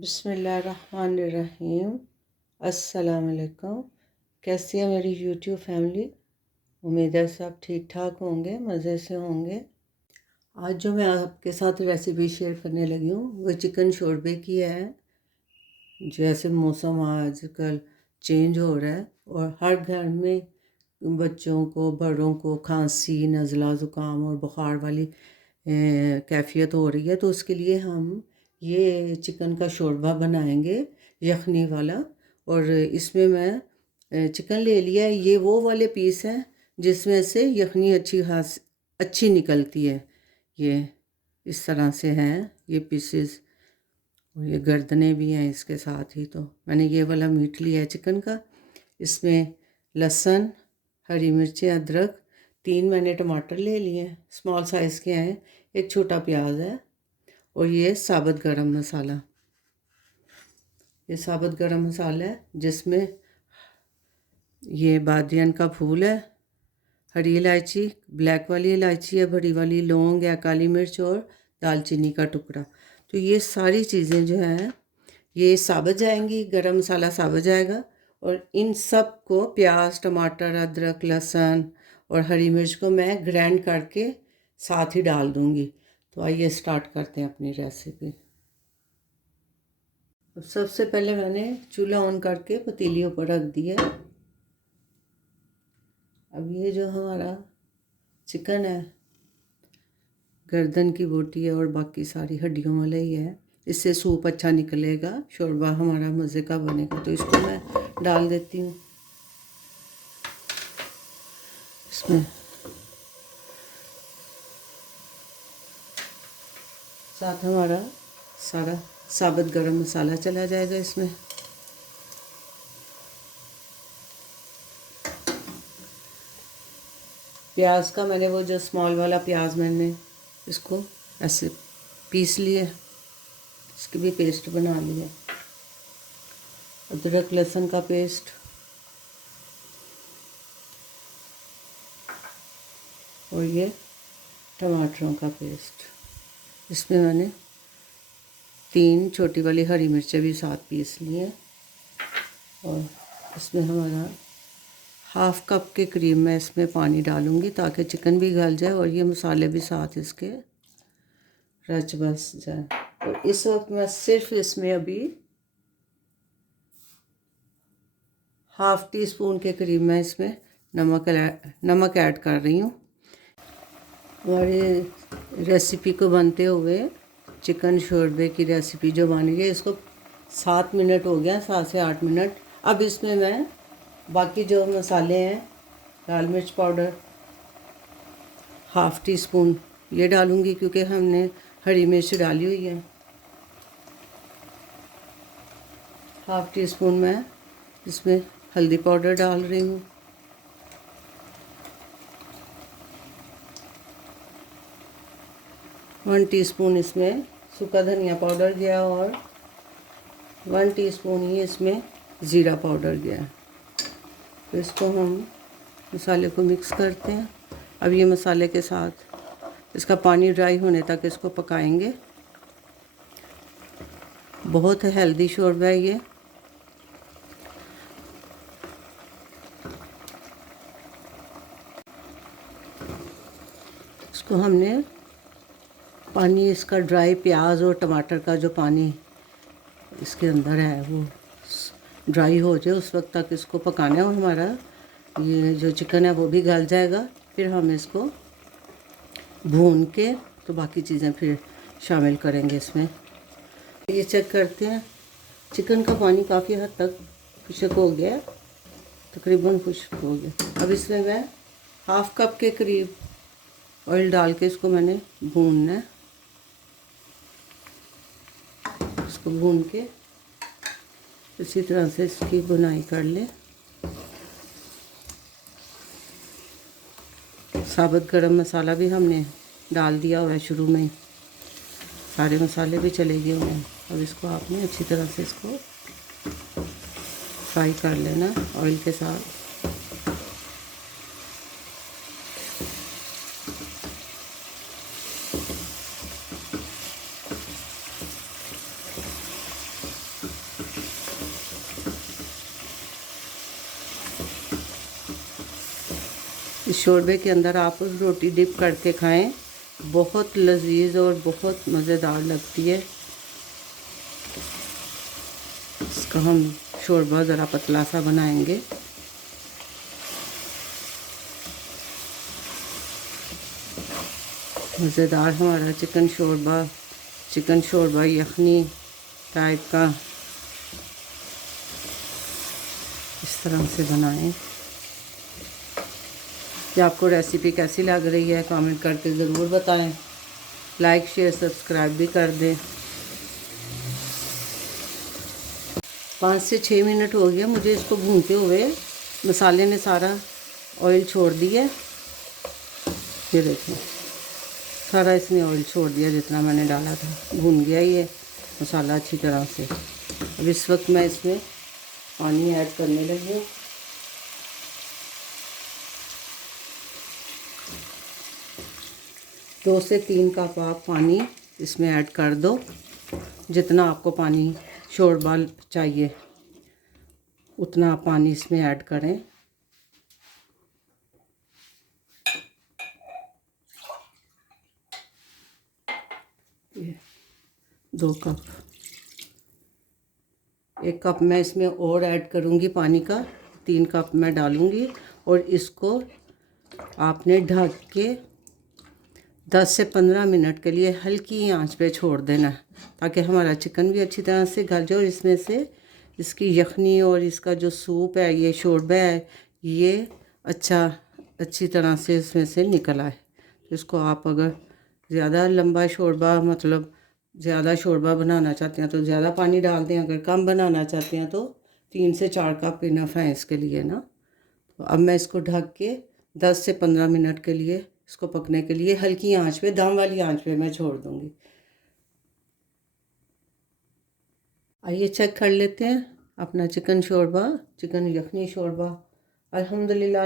बिस्मिल्लाहिर्रहमानिर्रहीम। अस्सलाम वालेकुम। कैसी है मेरी यूट्यूब फैमिली? उम्मीद है सब ठीक ठाक होंगे, मज़े से होंगे। आज जो मैं आपके साथ रेसिपी शेयर करने लगी हूँ वो चिकन शोरबे की है। जैसे मौसम आजकल चेंज हो रहा है और हर घर में बच्चों को, बड़ों को खांसी, नज़ला, ज़ुकाम और बुखार वाली कैफियत हो रही है, तो उसके लिए हम ये चिकन का शोरबा बनाएंगे, यखनी वाला। और इसमें मैं चिकन ले लिया है। ये वो वाले पीस हैं जिसमें से यखनी अच्छी निकलती है। ये इस तरह से हैं ये पीसेस, और ये गर्दनें भी हैं इसके साथ ही। तो मैंने ये वाला मीट लिया है चिकन का। इसमें लहसुन, हरी मिर्चें, अदरक, 3 मैंने टमाटर ले लिए हैं, स्मॉल साइज़ के हैं, एक छोटा प्याज है, और ये साबुत गरम मसाला। ये साबुत गरम मसाला है जिसमें ये बादियन का फूल है, हरी इलायची, ब्लैक वाली इलायची है, बड़ी वाली लौंग है, काली मिर्च और दालचीनी का टुकड़ा। तो ये सारी चीज़ें जो हैं ये साबुत जाएंगी, गरम मसाला साबुत जाएगा। और इन सब को प्याज, टमाटर, अदरक, लहसुन और हरी मिर्च को मैं ग्राइंड करके साथ ही डाल दूँगी। तो आइए स्टार्ट करते हैं अपनी रेसिपी। अब सबसे पहले मैंने चूल्हा ऑन करके पतीली ऊपर रख दिया। अब ये जो हमारा चिकन है, गर्दन की बोटी है और बाकी सारी हड्डियों वाला ही है, इससे सूप अच्छा निकलेगा, शोरबा हमारा मज़े का बनेगा। तो इसको मैं डाल देती हूँ इसमें। साथ हमारा सारा साबुत गरम मसाला चला जाएगा इसमें। प्याज का मैंने वो जो स्मॉल वाला प्याज मैंने इसको ऐसे पीस लिया, इसकी भी पेस्ट बना ली है। अदरक लहसुन का पेस्ट, और ये टमाटरों का पेस्ट। इसमें मैंने 3 छोटी वाली हरी मिर्चें भी साथ पीस ली हैं। और इसमें हमारा हाफ़ कप के करीब मैं इसमें पानी डालूँगी ताकि चिकन भी गल जाए और ये मसाले भी साथ इसके रच बस जाए। तो इस वक्त मैं सिर्फ इसमें अभी हाफ़ टी स्पून के करीब मैं इसमें नमक ऐड कर रही हूँ। हमारी रेसिपी को बनते हुए चिकन शोरबे की रेसिपी जो बन गई, इसको 7 मिनट हो गया, 7 से 8 मिनट। अब इसमें मैं बाकी जो मसाले हैं, लाल मिर्च पाउडर हाफ़ टी स्पून ये डालूँगी क्योंकि हमने हरी मिर्च डाली हुई है। हाफ़ टी स्पून मैं इसमें हल्दी पाउडर डाल रही हूँ। वन टीस्पून इसमें सूखा धनिया पाउडर गया और 1 टीस्पून ही इसमें ज़ीरा पाउडर गया। तो इसको हम मसाले को मिक्स करते हैं। अब ये मसाले के साथ इसका पानी ड्राई होने तक इसको पकाएंगे। बहुत हेल्दी शोरबा है ये। इसको हमने पानी इसका ड्राई, प्याज और टमाटर का जो पानी इसके अंदर है वो ड्राई हो जाए उस वक्त तक इसको पकाना है। और हमारा ये जो चिकन है वो भी गल जाएगा। फिर हम इसको भून के तो बाकी चीज़ें फिर शामिल करेंगे इसमें। ये चेक करते हैं, चिकन का पानी काफ़ी हद तक खुश्क हो गया, तकरीबन खुश्क हो गया। अब इसमें मैं हाफ़ कप के करीब ऑयल डाल के इसको मैंने भूनना है। इसको भून के इसी तरह से इसकी बुनाई कर लें। साबुत गरम मसाला भी हमने डाल दिया हुआ है शुरू में, सारे मसाले भी चले गए हुए हैं। अब इसको आपने अच्छी तरह से इसको फ्राई कर लेना ऑयल के साथ। इस शोरबे के अंदर आप रोटी डिप करके खाएं, बहुत लजीज और बहुत मज़ेदार लगती है। इसका हम शोरबा ज़रा पतला सा बनाएंगे। मज़ेदार हमारा चिकन शोरबा यखनी टाइप का इस तरह से बनाएं। कि आपको रेसिपी कैसी लग रही है कमेंट करके ज़रूर बताएं। लाइक शेयर सब्सक्राइब भी कर दें। 5 से 6 मिनट हो गया मुझे इसको भूनते हुए। मसाले ने सारा ऑयल छोड़ दिया। ये देखें, सारा इसने ऑयल छोड़ दिया जितना मैंने डाला था। भून गया ये मसाला अच्छी तरह से। अब इस वक्त मैं इसमें पानी ऐड करने लगी हूँ। दो से 3 कप आप पानी इसमें ऐड कर दो। जितना आपको पानी शोरबा चाहिए उतना आप पानी इसमें ऐड करें। ये 2 कप, 1 कप मैं इसमें और ऐड करूँगी पानी का। 3 कप मैं डालूँगी और इसको आपने ढक के 10 से 15 मिनट के लिए हल्की आंच पे छोड़ देना ताकि हमारा चिकन भी अच्छी तरह से गल जाए और इसमें से इसकी यखनी और इसका जो सूप है, ये शोरबा है, ये अच्छी तरह से इसमें से निकल आए। तो इसको आप अगर ज़्यादा लंबा शोरबा मतलब ज़्यादा शोरबा बनाना चाहते हैं तो ज़्यादा पानी डाल दें। अगर कम बनाना चाहते हैं तो 3 से 4 कप इनफ है इसके लिए ना। तो अब मैं इसको ढक के 10 से 15 मिनट के लिए इसको पकने के लिए हल्की आंच पे, दम वाली आंच पे मैं छोड़ दूँगी। आइए चेक कर लेते हैं अपना चिकन यखनी शोरबा। अल्हम्दुलिल्लाह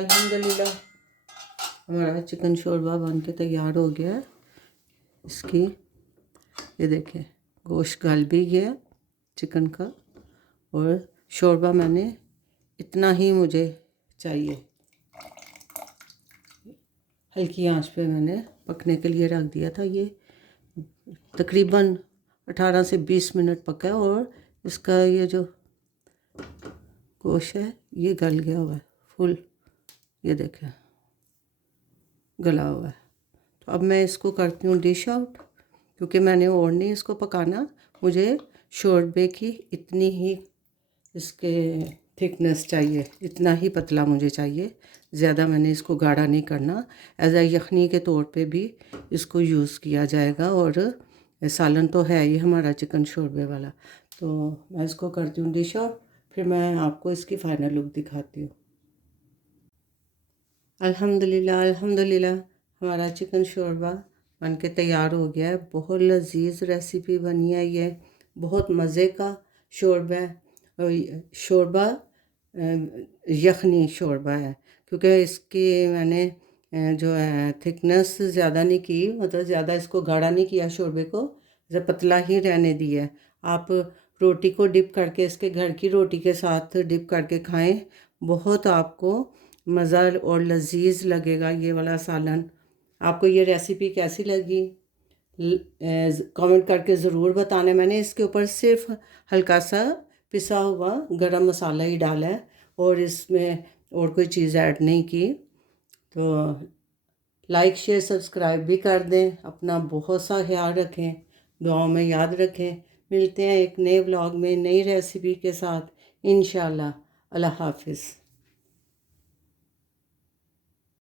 हमारा चिकन शोरबा बन के तैयार हो गया है। इसकी ये देखें, गोश्त गल भी गया चिकन का और शोरबा मैंने इतना ही मुझे चाहिए। हल्की आंच पे मैंने पकने के लिए रख दिया था। ये तकरीबन 18 से 20 मिनट पका है और इसका ये जो गोश्त है ये गल गया हुआ है फुल। ये देखें गला हुआ है। तो अब मैं इसको करती हूँ डिश आउट, क्योंकि मैंने और नहीं इसको पकाना। मुझे शोरबे की इतनी ही इसके थिकनेस चाहिए, इतना ही पतला मुझे चाहिए। ज़्यादा मैंने इसको गाढ़ा नहीं करना। एज आ यखनी के तौर पे भी इसको यूज़ किया जाएगा और सालन तो है ही हमारा चिकन शोरबे वाला। तो मैं इसको करती हूँ डिश आउट, फिर मैं आपको इसकी फ़ाइनल लुक दिखाती हूँ। अल्हम्दुलिल्लाह हमारा चिकन शोरबा बन के तैयार हो गया है। बहुत लजीज रेसिपी बनी है ये, बहुत मज़े का शोरबा है। शोरबा यखनी शोरबा है, क्योंकि इसकी मैंने जो है थिकनेस ज़्यादा नहीं की, मतलब ज़्यादा इसको गाढ़ा नहीं किया शोरबे को, जब पतला ही रहने दिया। आप रोटी को डिप करके, इसके घर की रोटी के साथ डिप करके खाएं, बहुत आपको मज़ा और लजीज लगेगा ये वाला सालन। आपको ये रेसिपी कैसी लगी कमेंट करके ज़रूर बताना। मैंने इसके ऊपर सिर्फ हल्का सा पिसा हुआ गरम मसाला ही डाला है और इसमें और कोई चीज़ ऐड नहीं की। तो लाइक शेयर सब्सक्राइब भी कर दें। अपना बहुत सा ख्याल रखें, दुआओं में याद रखें। मिलते हैं एक नए व्लॉग में नई रेसिपी के साथ इंशाल्लाह। अल्लाह हाफिज़।